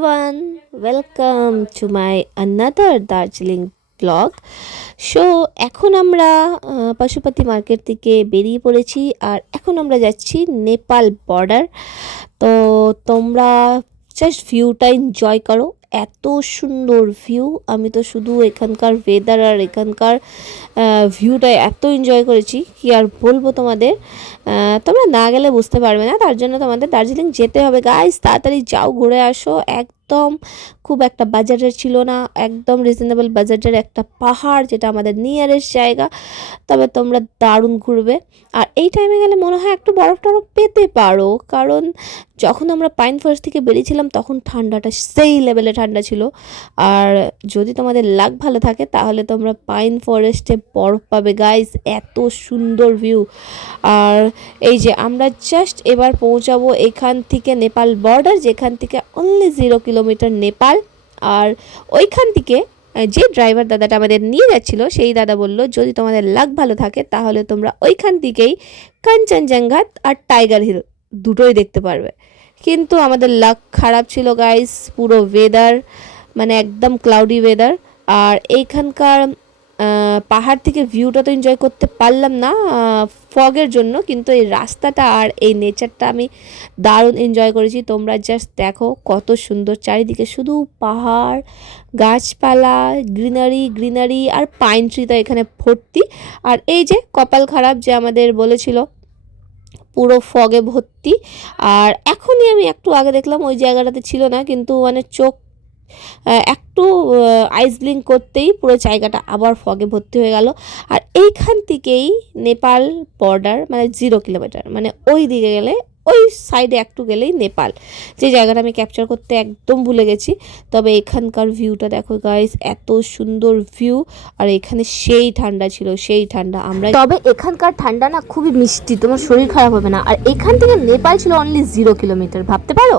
everyone, welcome to my another Darjeeling blog. So এখন আমরা Pashupati market থেকে বেরিয়ে পড়েছি আর এখন আমরা যাচ্ছি নেপাল বর্ডার। তো তোমরা জাস্ট ভিউটা এনজয় করো, এত সুন্দর ভিউ। আমি তো শুধু এখানকার ওয়েদার আর এখানকার ভিউটা এত এনজয় করেছি কি আর বলবো তোমাদের। তোমরা না গেলে বুঝতে পারবে না, তার জন্য তোমাদের দার্জিলিং যেতে হবে গাইস। তাড়াতাড়ি যাও, ঘুরে আসো। একদম খুব একটা বাজেটের ছিল না, একদম রিজনেবল বাজেটের একটা পাহাড়, যেটা আমাদের নিয়ারেস্ট জায়গা। তবে তোমরা দারুণ ঘুরবে। আর এই টাইমে গেলে মনে হয় একটু বরফ টরফ পেতে পারো, কারণ যখন আমরা পাইন ফরেস্ট থেকে বেরিয়েছিলাম তখন ঠান্ডাটা সেই লেভেলে ঠান্ডা ছিল। আর যদি তোমাদের লাক ভালো থাকে তাহলে তোমরা পাইন ফরেস্টে বরফ পাবে গাইস, এত সুন্দর ভিউ। আর এই যে আমরা জাস্ট এবার পৌঁছাবো এখান থেকে নেপাল বর্ডার, যেখান থেকে অনলি 0 কিলোমিটার নেপাল। আর ওইখান থেকে যে ড্রাইভার দাদাটা আমাদের নিয়ে যাচ্ছিল সেই দাদা বলল যদি তোমাদের লাক ভালো থাকে তাহলে তোমরা ওইখান থেকেই কাঞ্চনজঙ্ঘা আর টাইগার হিল দুটোই দেখতে পারবে। কিন্তু আমাদের লাক খারাপ ছিল গাইস, পুরো ওয়েদার মানে একদম ক্লাউডি ওয়েদার। আর এইখানকার পাহাড় থেকে ভিউটা তো এনজয় করতে পারলাম না ফগের জন্য, কিন্তু এই রাস্তাটা আর এই নেচারটা আমি দারুণ এনজয় করেছি। তোমরা জাস্ট দেখো কত সুন্দর, চারিদিকে শুধু পাহাড়, গাছপালা, গ্রিনারি গ্রিনারি আর পাইন ট্রি তো এখানে ভর্তি। আর এই যে কপাল খারাপ যে আমাদের বলেছিল পুরো ফগে ভর্তি। আর এখনই আমি একটু আগে দেখলাম ওই জায়গাটাতে ছিল না, কিন্তু মানে চোখ একটু আইস ব্লিঙ্ক করতেই পুরো জায়গাটা আবার ফগে ভর্তি হয়ে গেল। আর এইখান থেকেই নেপাল বর্ডার, মানে 0 কিলোমিটার, মানে ওই দিকে গেলে ওই সাইডে একটু গেলেই নেপাল, যে জায়গাটা আমি ক্যাপচার করতে একদম ভুলে গেছি। তবে এখানকার ভিউটা দেখো গাইস, এত সুন্দর ভিউ। আর এখানে সেই ঠান্ডা ছিল, সেই ঠান্ডা। আমরা তবে এখানকার ঠান্ডা না খুবই মিষ্টি, তোমার শরীর খারাপ হবে না। আর এখান থেকে নেপাল ছিল অনলি 0 কিলোমিটার, ভাবতে পারো।